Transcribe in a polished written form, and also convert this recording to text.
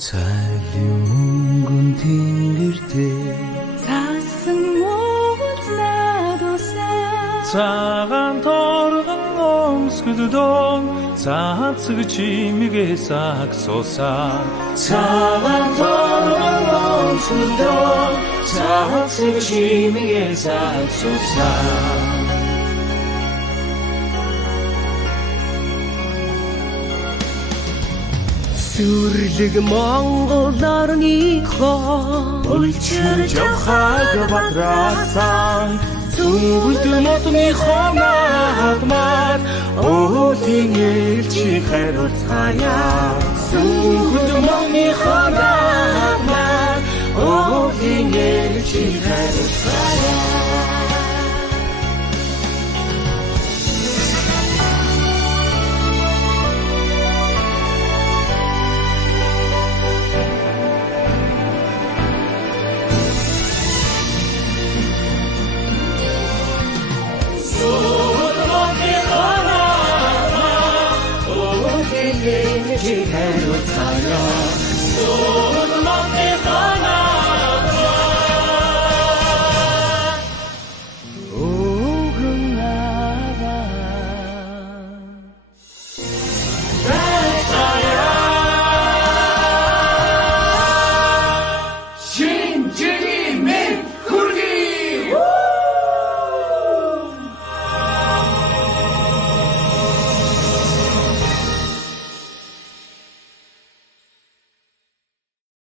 잘리운 튕길 때 가슴 못 나도사 작은 돌아간 몽스그드동 사츠그 지미게 싹소사 작은 돌아간 몽스그드동 사츠그 지미게 싹소사 Сүрлэг Монгол орныхоо Улчир жавхаг батраасан Зүгд мотныхоо нагмаар Өөлийн элчи хариуцгаая Зүгд мотныхоо нагмаар Өөлийн элчи хариуцгаая Hey,